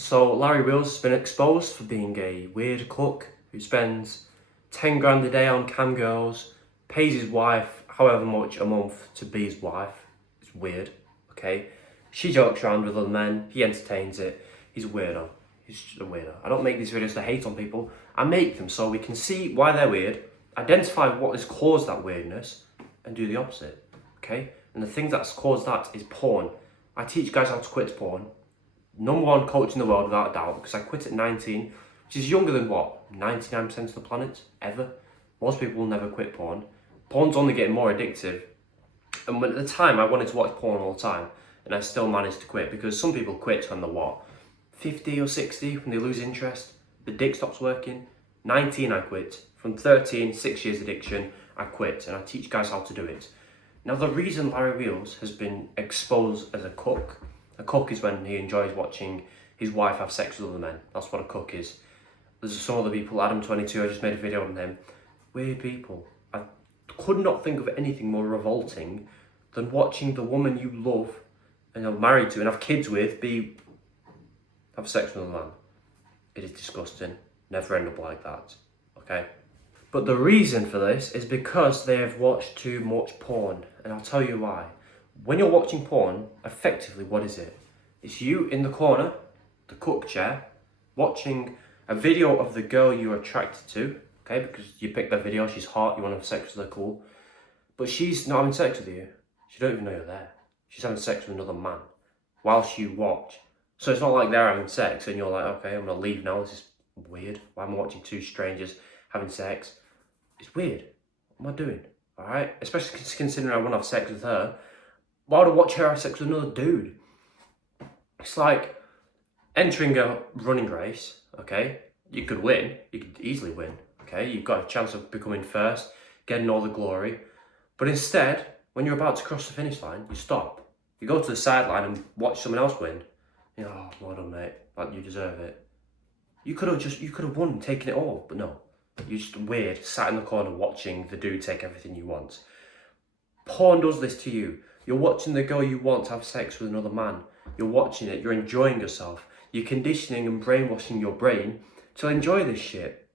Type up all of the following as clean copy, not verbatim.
So Larry Wheels has been exposed for being a weird cook who spends 10 grand a day on cam girls, pays his wife however much a month to be his wife. It's weird, okay? She jokes around with other men, he entertains it. He's a weirdo. He's just a weirdo. I don't make these videos to hate on people. I make them so we can see why they're weird, identify what has caused that weirdness, and do the opposite, okay? And the thing that's caused that is porn. I teach guys how to quit porn. Number one coach in the world without a doubt, because I quit at 19, which is younger than what, 99% of the planet, ever. Most people will never quit porn. Porn's only getting more addictive. And at the time, I wanted to watch porn all the time, and I still managed to quit, because some people quit when they're what, 50 or 60, when they lose interest, the dick stops working. 19, I quit. From 13, 6 years addiction, I quit, and I teach guys how to do it. Now, the reason Larry Wheels has been exposed as a cook is when he enjoys watching his wife have sex with other men. That's what a cook is. There's some other people, Adam22, I just made a video on him. Weird people. I could not think of anything more revolting than watching the woman you love and are married to and have kids with have sex with another man. It is disgusting. Never end up like that. Okay? But the reason for this is because they have watched too much porn. And I'll tell you why. When you're watching porn, effectively, what is it? It's you in the corner, the cook chair, watching a video of the girl you're attracted to, okay? Because you picked that video, she's hot, you want to have sex with her, cool. But she's not having sex with you. She don't even know you're there. She's having sex with another man whilst you watch. So it's not like they're having sex and you're like, okay, I'm going to leave now. This is weird. Why am I watching two strangers having sex? It's weird. What am I doing? All right? Especially considering I want to have sex with her. Why would I watch her have sex with another dude? It's like entering a running race, okay? You could win. You could easily win, okay? You've got a chance of becoming first, getting all the glory. But instead, when you're about to cross the finish line, you stop. You go to the sideline and watch someone else win. You know, oh, well done, mate. Like, you deserve it. You could have won and taken it all, but no. You're just weird, sat in the corner watching the dude take everything you want. Porn does this to you. You're watching the girl you want to have sex with another man. You're watching it, you're enjoying yourself. You're conditioning and brainwashing your brain to enjoy this shit.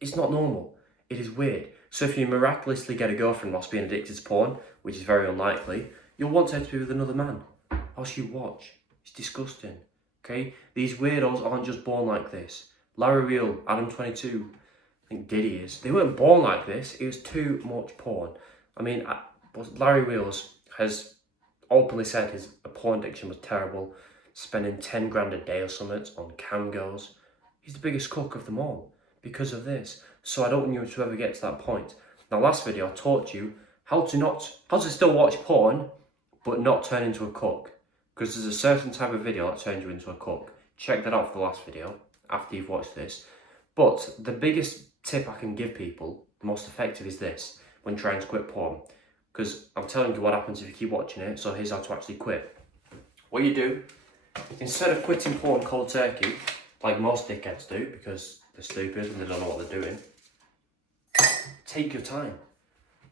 It's not normal. It is weird. So if you miraculously get a girlfriend whilst being addicted to porn, which is very unlikely, you'll want her to be with another man whilst you watch. It's disgusting. Okay? These weirdos aren't just born like this. Larry Wheel, Adam22, I think Diddy is. They weren't born like this. It was too much porn. I mean, Larry Wheels has openly said his porn addiction was terrible, spending 10 grand a day or something on cam girls. He's the biggest cook of them all because of this. So I don't want you to ever get to that point. Now, last video I taught you how to still watch porn, but not turn into a cook. Because there's a certain type of video that turns you into a cook. Check that out for the last video after you've watched this. But the biggest tip I can give people, the most effective, is this when trying to quit porn. Because I'm telling you what happens if you keep watching it, so here's how to actually quit. What you do, instead of quitting porn cold turkey, like most dickheads do, because they're stupid and they don't know what they're doing, take your time.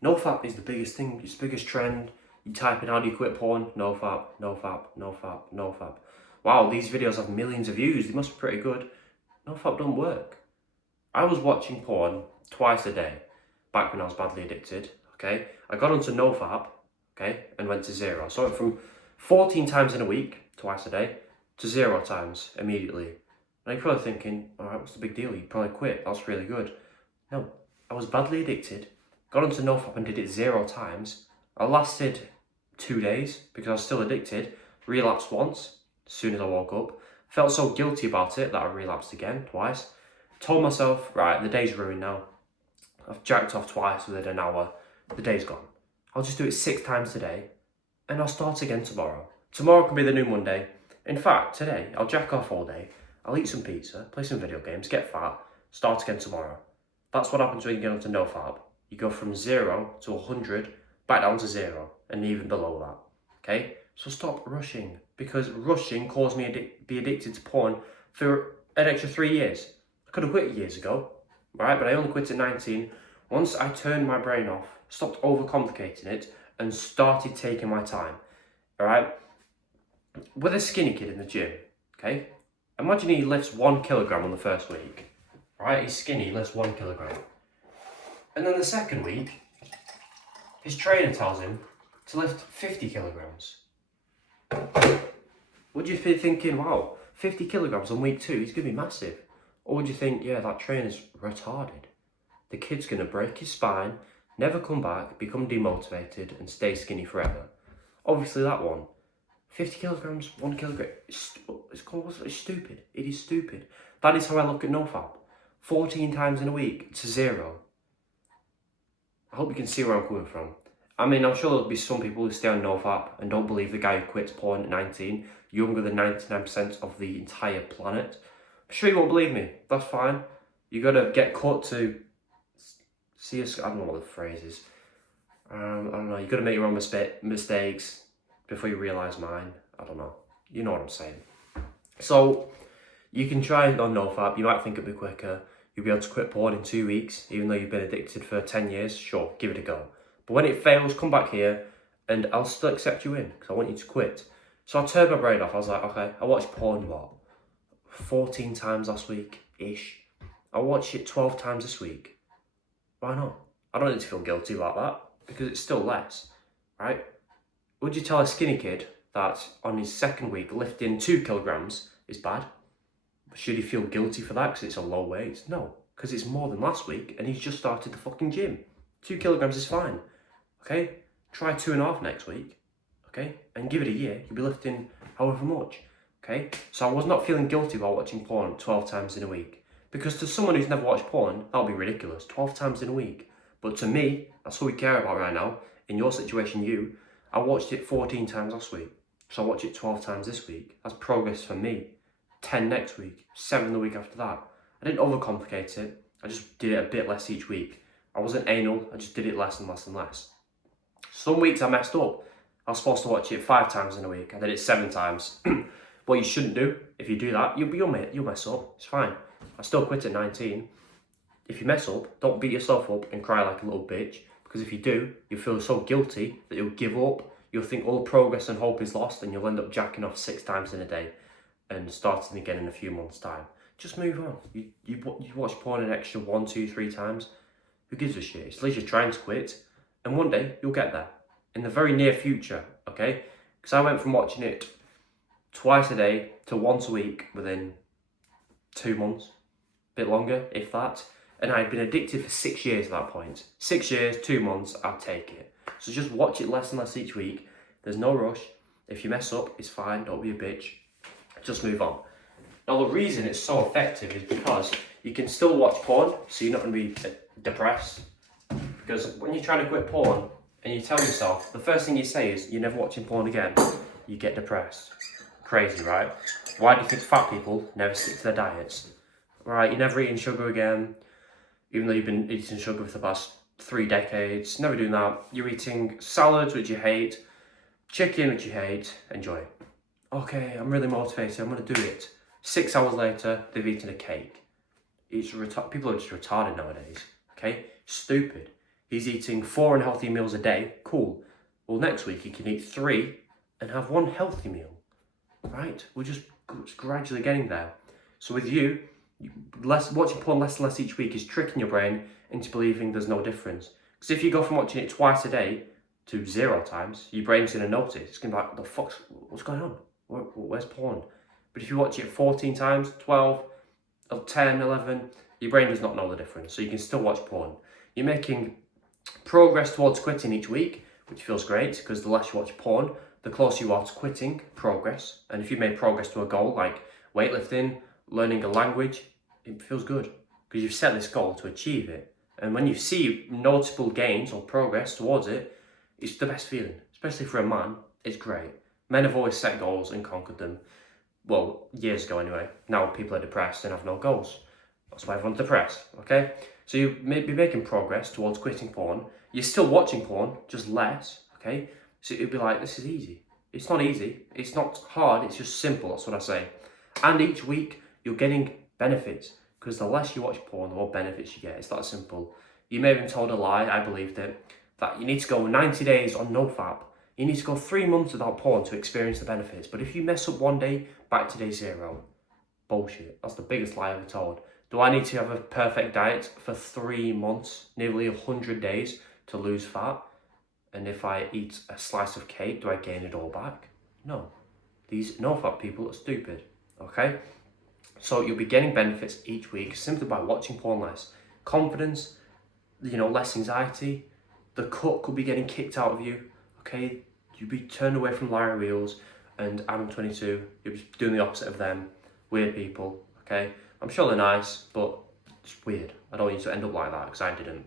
NoFap is the biggest thing, it's the biggest trend. You type in how do you quit porn, NoFap, NoFap, NoFap, NoFap. Wow, these videos have millions of views, they must be pretty good. NoFap don't work. I was watching porn twice a day, back when I was badly addicted. Okay, I got onto NoFap, okay, and went to 0. So I went from 14 times in a week, twice a day, to 0 times immediately. And you're probably thinking, all right, what's the big deal? You probably quit. That's really good. No, I was badly addicted, got onto NoFap and did it 0 times. I lasted 2 days because I was still addicted, relapsed once, as soon as I woke up. Felt so guilty about it that I relapsed again, twice. Told myself, right, the day's ruined now. I've jacked off twice within an hour. The day's gone. I'll just do it 6 times today and I'll start again tomorrow. Tomorrow can be the new Monday. In fact, today, I'll jack off all day. I'll eat some pizza, play some video games, get fat, start again tomorrow. That's what happens when you get onto NoFap. You go from 0 to 100, back down to 0, and even below that. Okay? So stop rushing, because rushing caused me to be addicted to porn for an extra 3 years. I could have quit years ago, right? But I only quit at 19. Once I turned my brain off, stopped overcomplicating it, and started taking my time, all right? With a skinny kid in the gym, okay? Imagine he lifts 1 kilogram on the first week, right? He's skinny, he lifts 1 kilogram. And then the second week, his trainer tells him to lift 50 kilograms. Would you be thinking, wow, 50 kilograms on week 2, he's going to be massive? Or would you think, yeah, that trainer's retarded? The kid's going to break his spine, never come back, become demotivated, and stay skinny forever. Obviously that one. 50 kilograms, 1 kilogram, it's stupid. It is stupid. That is how I look at NoFap. 14 times in a week to 0. I hope you can see where I'm coming from. I mean, I'm sure there'll be some people who stay on NoFap and don't believe the guy who quits porn at 19, younger than 99% of the entire planet. I'm sure you won't believe me. That's fine. You gotta get cut to see us. I don't know what the phrase is. I don't know. You gotta make your own mistakes before you realise mine. I don't know. You know what I'm saying. So, you can try it on NoFap. You might think it'll be quicker. You'll be able to quit porn in 2 weeks, even though you've been addicted for 10 years. Sure, give it a go. But when it fails, come back here and I'll still accept you in because I want you to quit. So I turned my brain off. I was like, okay, I watched porn, 14 times last week-ish. I watched it 12 times this week. Why not? I don't need to feel guilty about that because it's still less, right? Would you tell a skinny kid that on his second week lifting 2 kilograms is bad? Should he feel guilty for that because it's a low weight? No, because it's more than last week and he's just started the fucking gym. 2 kilograms is fine, okay? Try 2.5 next week, okay? And give it a year, you'll be lifting however much, okay? So I was not feeling guilty about watching porn 12 times in a week. Because to someone who's never watched porn, that would be ridiculous, 12 times in a week. But to me, that's what we care about right now. In your situation, I watched it 14 times last week. So I watch it 12 times this week. That's progress for me. 10 next week, 7 the week after that. I didn't overcomplicate it. I just did it a bit less each week. I wasn't anal, I just did it less and less and less. Some weeks I messed up. I was supposed to watch it 5 times in a week. I did it 7 times. What you shouldn't do, if you do that, you'll mess up. It's fine. I still quit at 19. If you mess up, don't beat yourself up and cry like a little bitch. Because if you do, you'll feel so guilty that you'll give up. You'll think all progress and hope is lost and you'll end up jacking off 6 times in a day and starting again in a few months' time. Just move on. You watch porn an extra 1, 2, 3 times. Who gives a shit? It's at least you're trying to quit. And one day, you'll get there. In the very near future, okay? Because I went from watching it twice a day to once a week within 2 months. A bit longer, if that. And I'd been addicted for 6 years at that point. 6 years, 2 months, I'd take it. So just watch it less and less each week. There's no rush. If you mess up, it's fine. Don't be a bitch. Just move on. Now, the reason it's so effective is because you can still watch porn, so you're not going to be depressed. Because when you're trying to quit porn and you tell yourself, the first thing you say is, you're never watching porn again, you get depressed. Crazy, right? Why do you think fat people never stick to their diets? Right, you're never eating sugar again, even though you've been eating sugar for the past 3 decades. Never doing that. You're eating salads, which you hate, chicken, which you hate. Enjoy. Okay, I'm really motivated, I'm going to do it. 6 hours later, they've eaten a cake. People are just retarded nowadays, okay? Stupid. He's eating 4 unhealthy meals a day. Cool. Well, next week he can eat 3 and have 1 healthy meal, right? We're just gradually getting there. So with you, watching porn less and less each week is tricking your brain into believing there's no difference. Because if you go from watching it twice a day to 0 times, your brain's going to notice. It's going to be like, the fuck's, what's going on? Where's porn? But if you watch it 14 times, 12, 10, 11, your brain does not know the difference. So you can still watch porn. You're making progress towards quitting each week, which feels great because the less you watch porn, the closer you are to quitting progress. And if you've made progress to a goal like weightlifting, learning a language, it feels good because you've set this goal to achieve it. And when you see notable gains or progress towards it, it's the best feeling, especially for a man. It's great. Men have always set goals and conquered them. Well, years ago anyway. Now people are depressed and have no goals. That's why everyone's depressed, okay? So you may be making progress towards quitting porn. You're still watching porn, just less, okay? So it'd be like, this is easy. It's not easy. It's not hard. It's just simple. That's what I say. And each week, you're getting benefits. Because the less you watch porn, the more benefits you get. It's that simple. You may have been told a lie. I believed it. That you need to go 90 days on NoFap. You need to go 3 months without porn to experience the benefits. But if you mess up one day, back to day 0. bullshit. That's the biggest lie ever told. Do I need to have a perfect diet for 3 months, nearly 100 days to lose fat? And if I eat a slice of cake, do I gain it all back? No. These no-fat people are stupid, okay? So you'll be getting benefits each week simply by watching porn less. Confidence, less anxiety. The cut could be getting kicked out of you, okay? You'll be turned away from Larry Wheels and Adam22. You'll be doing the opposite of them. Weird people, okay? I'm sure they're nice, but it's weird. I don't want you to end up like that, because I didn't.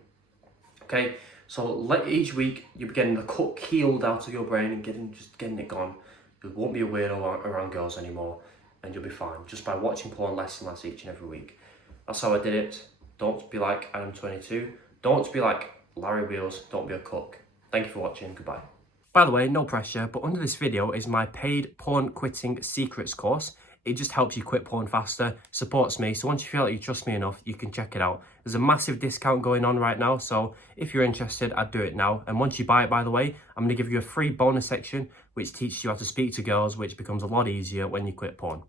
Okay, so each week you'll be getting the cut keeled out of your brain and just getting it gone. You won't be a weirdo around girls anymore, and you'll be fine just by watching porn less and less each and every week. That's how I did it. Don't be like Adam22. Don't be like Larry Wheels. Don't be a cook. Thank you for watching. Goodbye. By the way, no pressure, but under this video is my paid porn quitting secrets course. It just helps you quit porn faster, supports me, so once you feel like you trust me enough, you can check it out. There's a massive discount going on right now, so if you're interested, I'd do it now. And once you buy it, by the way, I'm going to give you a free bonus section which teaches you how to speak to girls, which becomes a lot easier when you quit porn.